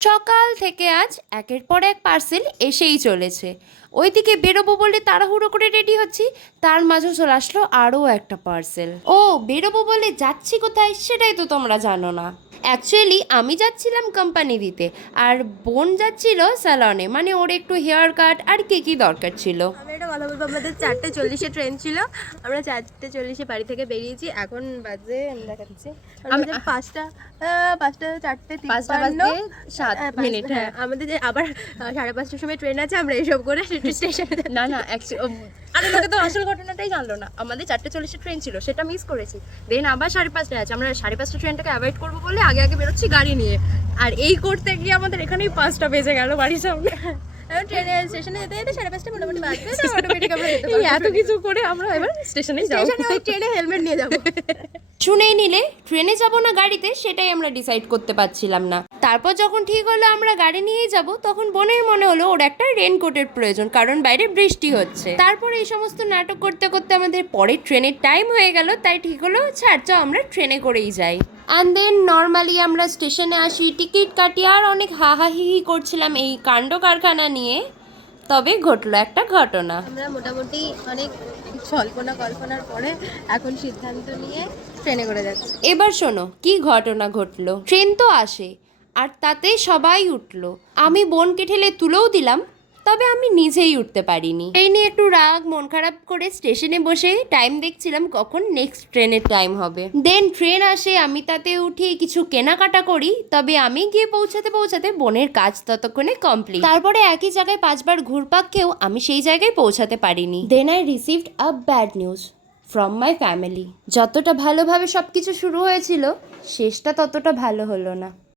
সকাল থেকে আজ একের পর এক পার্সেল এসেই চলেছে। ওইদিকে বেরোবো বলে তাড়াহুড়ো করে রেডি হচ্ছি, তার মাঝে চলে আসলো আরও একটা পার্সেল। ও, বেরোবো বলে যাচ্ছি কোথায় সেটাই তো তোমরা জানো না। অ্যাকচুয়ালি আমি যাচ্ছিলাম কোম্পানি দিতে আর বোন যাচ্ছিল স্যালনে মানে ওর একটু হেয়ার কাট আর কে কি দরকার ছিল। আমি একটা কথা বলব আমাদের চারটে চল্লিশে ট্রেন ছিল। আমরা চারটে চল্লিশে বাড়ি থেকে বেরিয়েছি এখন বাজে আমি দেখাচ্ছি। আমাদের পাঁচটা পাঁচটা চারটে পাঁচটা সাত হ্যাঁ, মিনিট, হ্যাঁ। আমাদের যে আবার সাড়ে পাঁচটার সময় ট্রেন আছে আমরা এইসব করে স্টেশনে না না আরে লোকে তো আসল ঘটনাটাই জানলো না। আমাদের চারটে চল্লিশে ট্রেন ছিল সেটা মিস করেছি। দেন আবার সাড়ে পাঁচটায় আছে। আমরা সাড়ে পাঁচটা ট্রেনটাকে অ্যাভয়েড করব বলে আগে আগে বেরোচ্ছি গাড়ি নিয়ে। আর এই করতে গিয়ে আমাদের এখানেই পাঁচটা বেজে গেল বাড়ির সামনে। ট্রেনে স্টেশনে যেতে যেতে সাড়ে পাঁচটা মোটামুটি বাজবে অটোমেটিক আমরা এত কিছু করে আমরা এবার স্টেশনে যাব। ট্রেনে হেলমেট নিয়ে যাব। শুনেই নিলে ট্রেনে যাব না গাড়িতে সেটাই আমরা ডিসাইড করতে পারছিলাম না। তারপর যখন ঠিক হলো আমরা গাড়ি নিয়েই যাব তখন বোনের মনে হলো ওর একটা রেনকোটের প্রয়োজন কারণ বাইরে বৃষ্টি হচ্ছে। তারপর এই সমস্ত নাটক করতে করতে আমাদের পরের ট্রেনের টাইম হয়ে গেল তাই ঠিক হলো ছাড় চাও আমরা ট্রেনে করেই যাই। অ্যান্ড দেন নর্মালি আমরা স্টেশনে আসি টিকিট কাটি আর অনেক হাহাহিহি করছিলাম এই কাণ্ড কারখানা নিয়ে। তবে ঘটলো একটা ঘটনা। আমরা মোটামুটি অনেক কল্পনা কল্পনার পরে এখন সিদ্ধান্ত নিয়ে ট্রেনে করে যাচ্ছি। এবার শোনো কি ঘটনা ঘটলো? ট্রেন তো আসে আর তাতে সবাই উঠল। আমি বোনকে ঠেলে তুলেও দিলাম, তবে আমি নিজেই উঠতে পারিনি। এই নিয়ে একটু রাগ, মন খারাপ করে স্টেশনে বসে টাইম দেখছিলাম কখন নেক্সট ট্রেনের টাইম হবে। দেন ট্রেন আসে, আমি তাতে উঠি, কিছু কেনাকাটা করি, তবে আমি গিয়ে পৌঁছাতে পৌঁছাতে বোনের কাজ ততক্ষণে কমপ্লিট তারপরে একই জায়গায় পাঁচবার ঘুরপাক খেয়েও আমি সেই জায়গায় পৌঁছাতে পারিনি। Then I received a bad news from my family যতটা ভালোভাবে সব কিছু শুরু হয়েছিল, শেষটা ততটা ভালো হলো না।